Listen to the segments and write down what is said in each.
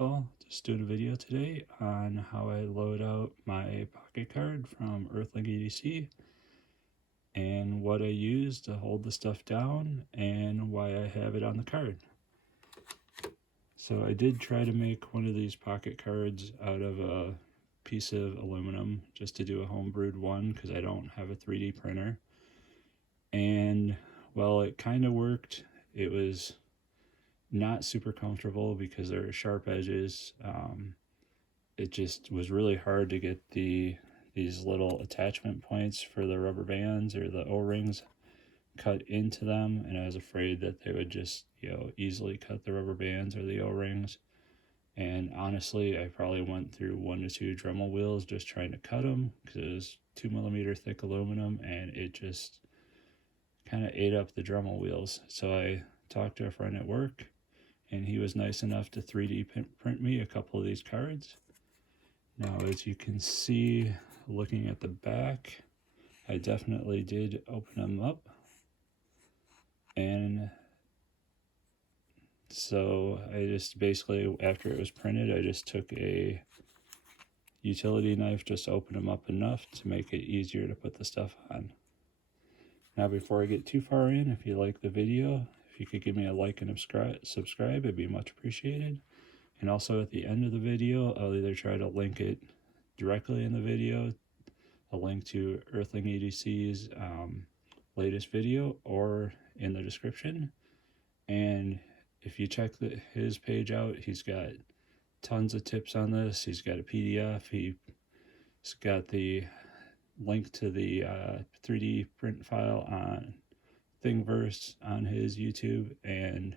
y'all, just doing a video today on how I load out my pocket card from Earthling EDC and what I use to hold the stuff down and why I have it on the card. So I did try to make one of these pocket cards out of a piece of aluminum just to do a homebrewed one because I don't have a 3D printer. And well, it kind of worked. It was not super comfortable because there are sharp edges. It just was really hard to get these little attachment points for the rubber bands or the O-rings cut into them, and I was afraid that they would just easily cut the rubber bands or the O-rings. And honestly, I probably went through 1 to 2 Dremel wheels just trying to cut them because it was 2mm thick aluminum, and it just kind of ate up the Dremel wheels. So I talked to a friend at work, and he was nice enough to 3D print me a couple of these cards. Now, as you can see, looking at the back, I definitely did open them up. And so I just basically, after it was printed, I just took a utility knife, just opened them up enough to make it easier to put the stuff on. Now, before I get too far in, if you like the video, if you could give me a like and subscribe, it'd be much appreciated. And also at the end of the video, I'll either try to link it directly in the video, a link to Earthling EDC's latest video, or in the description. And if you check his page out, he's got tons of tips on this. He's got a PDF. He's got the link to the 3D print file on Thingiverse on his YouTube, and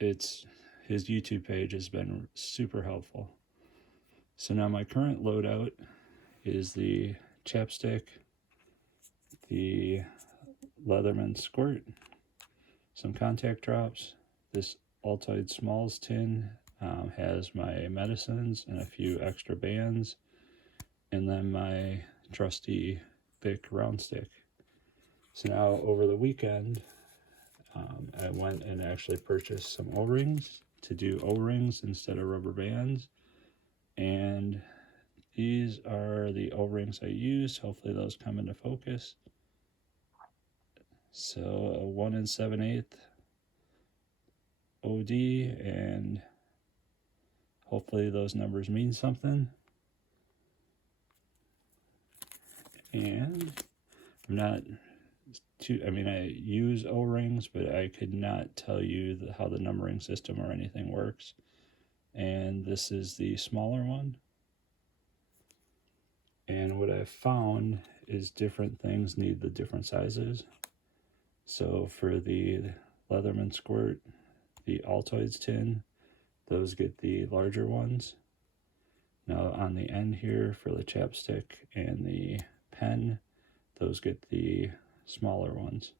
his YouTube page has been super helpful. So now my current loadout is the chapstick, the Leatherman squirt, some contact drops. This Altoid Smalls tin has my medicines and a few extra bands, and then my trusty Bic round stick. So now over the weekend, I went and actually purchased some O-rings to do O-rings instead of rubber bands, and these are the O-rings I use. Hopefully those come into focus. So a 1 7/8 OD, and hopefully those numbers mean something. And I'm not too, I use O-rings, but I could not tell you how the numbering system or anything works. And this is the smaller one. And what I've found is different things need the different sizes. So for the Leatherman squirt, the Altoids tin, those get the larger ones. Now on the end here for the chapstick and the pen, those get the smaller ones.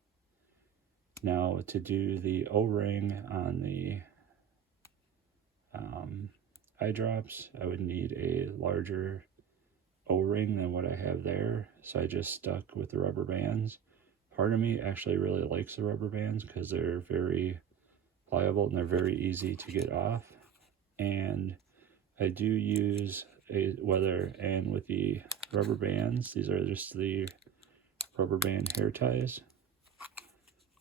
Now to do the O-ring on the eye drops, I would need a larger O-ring than what I have there, so I just stuck with the rubber bands. Part of me actually really likes the rubber bands because they're very pliable and they're very easy to get off. And I do use and with the rubber bands, these are just the rubber band hair ties.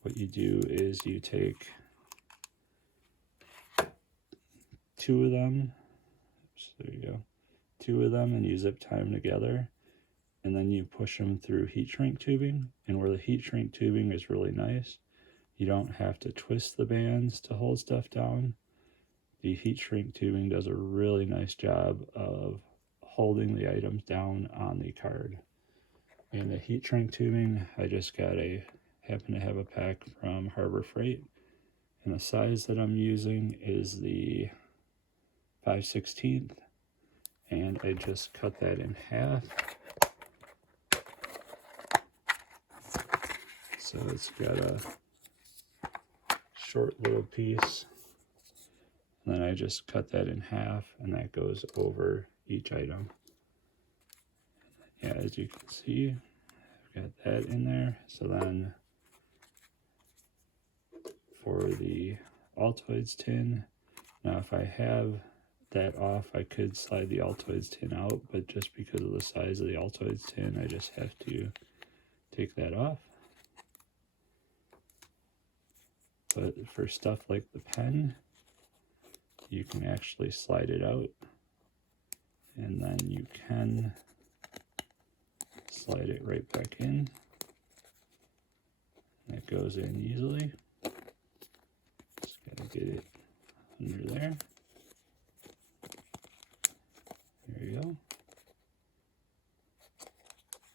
What you do is you take 2 of them, so there you go, 2 of them, and you zip tie them together, and then you push them through heat shrink tubing. And where the heat shrink tubing is really nice, you don't have to twist the bands to hold stuff down. The heat shrink tubing does a really nice job of holding the items down on the card. And the heat shrink tubing, I just happen to have a pack from Harbor Freight, and the size that I'm using is the 5/16, and I just cut that in half. So it's got a short little piece, and then I just cut that in half, and that goes over each item. Yeah, as you can see, I've got that in there. So then for the Altoids tin, now if I have that off, I could slide the Altoids tin out, but just because of the size of the Altoids tin, I just have to take that off. But for stuff like the pen, you can actually slide it out, and then you can slide it right back in. That goes in easily. Just gotta get it under there. There you go.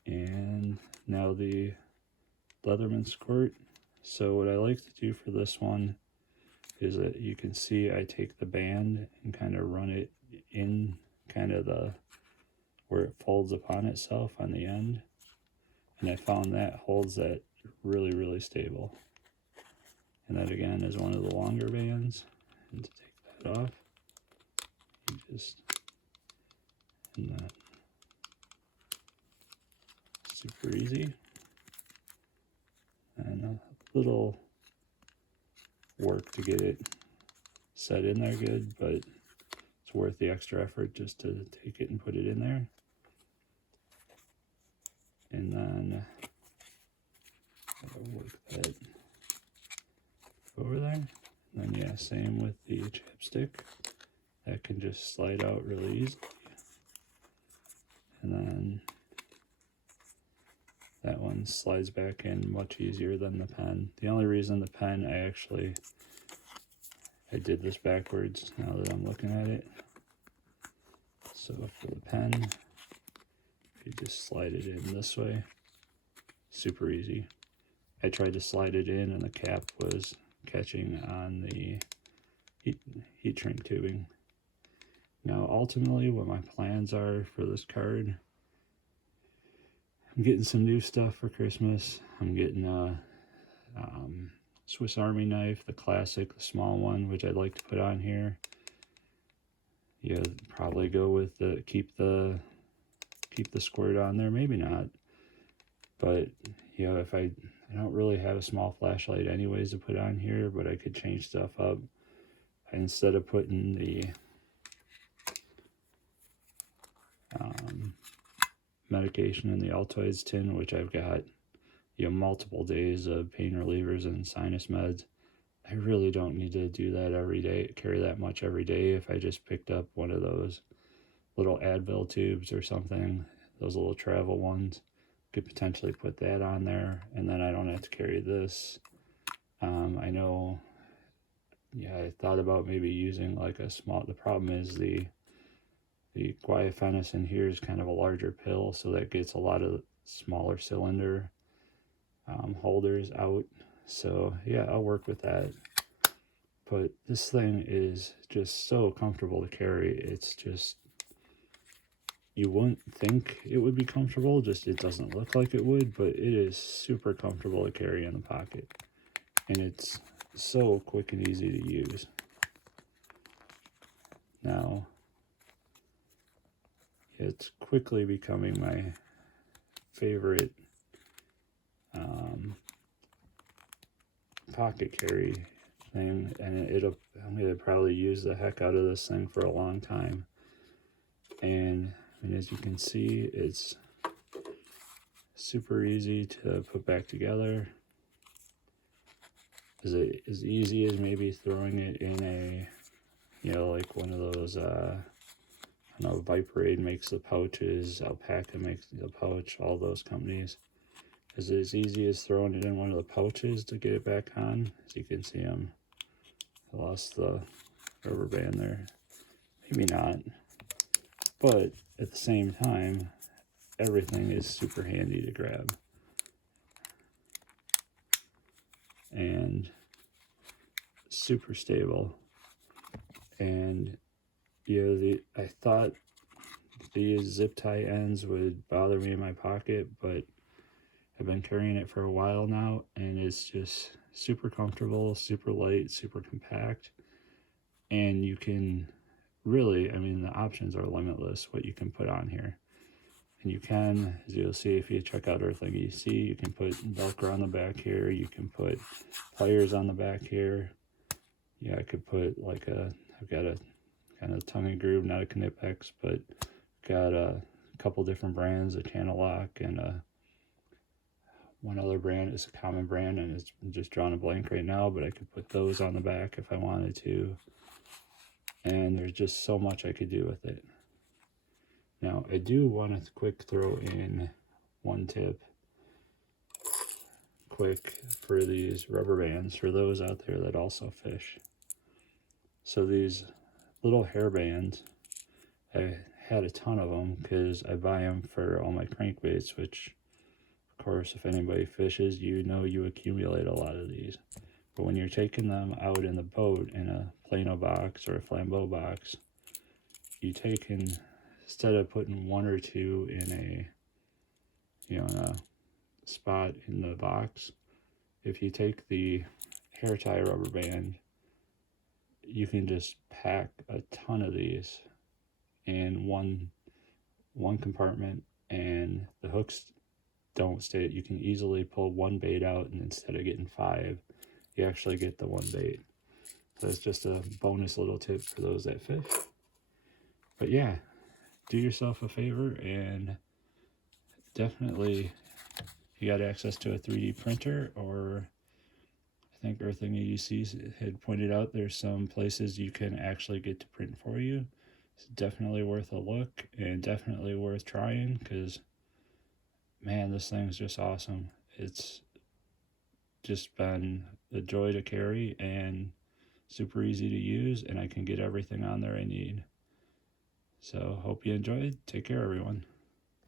And now the Leatherman squirt. So what I like to do for this one is that you can see I take the band and kind of run it in kind of the where it folds upon itself on the end, and I found that holds that really stable. And that again is one of the longer bands, and to take that off, you just, and that, super easy, and a little work to get it set in there good, but it's worth the extra effort just to take it and put it in there. And then I'll work that over there. And then yeah, same with the chapstick. That can just slide out really easily. And then that one slides back in much easier than the pen. The only reason the pen, I did this backwards now that I'm looking at it. So for the pen, you just slide it in this way, super easy. I tried to slide it in and the cap was catching on the heat shrink tubing. Now ultimately what my plans are for this card, I'm getting some new stuff for Christmas. I'm getting a Swiss Army knife, the classic, the small one, which I'd like to put on here. Yeah, probably go with the keep the squirt on there, maybe not. But you know, if I don't really have a small flashlight anyways to put on here, but I could change stuff up. Instead of putting the medication in the Altoids tin, which I've got, you know, multiple days of pain relievers and sinus meds, I really don't need to do that every day, carry that much every day. If I just picked up one of those little Advil tubes or something, those little travel ones, could potentially put that on there, and then I don't have to carry this. I know, yeah, I thought about maybe using like a small, the problem is the guaifenesin here is kind of a larger pill, so that gets a lot of smaller cylinder holders out. So yeah, I'll work with that. But this thing is just so comfortable to carry. It's just, you wouldn't think it would be comfortable, just it doesn't look like it would, but it is super comfortable to carry in the pocket. And it's so quick and easy to use. Now, it's quickly becoming my favorite pocket carry thing, and I'm gonna probably use the heck out of this thing for a long time. And as you can see, it's super easy to put back together. Is it as easy as maybe throwing it in a, you know, like one of those, I know Viperade makes the pouches, Alpaca makes the pouch, all those companies. Is it as easy as throwing it in one of the pouches to get it back on? As you can see, I lost the rubber band there. Maybe not. But at the same time, everything is super handy to grab. And super stable. And you know, I thought these zip tie ends would bother me in my pocket, but I've been carrying it for a while now, and it's just super comfortable, super light, super compact. And you can really, I mean, the options are limitless what you can put on here. And you can, as you'll see if you check out Earthling EC, you can put Velcro on the back here, you can put pliers on the back here. Yeah, I could put like I've got a kind of tongue and groove, not a Knipex, but got a couple different brands, a Channel Lock and one other brand is a common brand, and it's just drawing a blank right now, but I could put those on the back if I wanted to. And there's just so much I could do with it. Now, I do want to quick throw in one tip, quick, for these rubber bands, for those out there that also fish. So these little hair bands, I had a ton of them because I buy them for all my crankbaits, which, of course, if anybody fishes, you know you accumulate a lot of these. But when you're taking them out in the boat in a Plano box or a flambeau box, you take and instead of putting one or two in a, in a spot in the box, if you take the hair tie rubber band, you can just pack a ton of these in one compartment, and the hooks don't stay. You can easily pull one bait out, and instead of getting 5, you actually get the one bait. So it's just a bonus little tip for those that fish. But yeah, do yourself a favor, and definitely, you got access to a 3D printer, or I think Earthling AUC had pointed out there's some places you can actually get to print for you. It's definitely worth a look and definitely worth trying, because man, this thing's just awesome. It's just been a joy to carry and super easy to use, and I can get everything on there I need. So hope you enjoyed. Take care, everyone.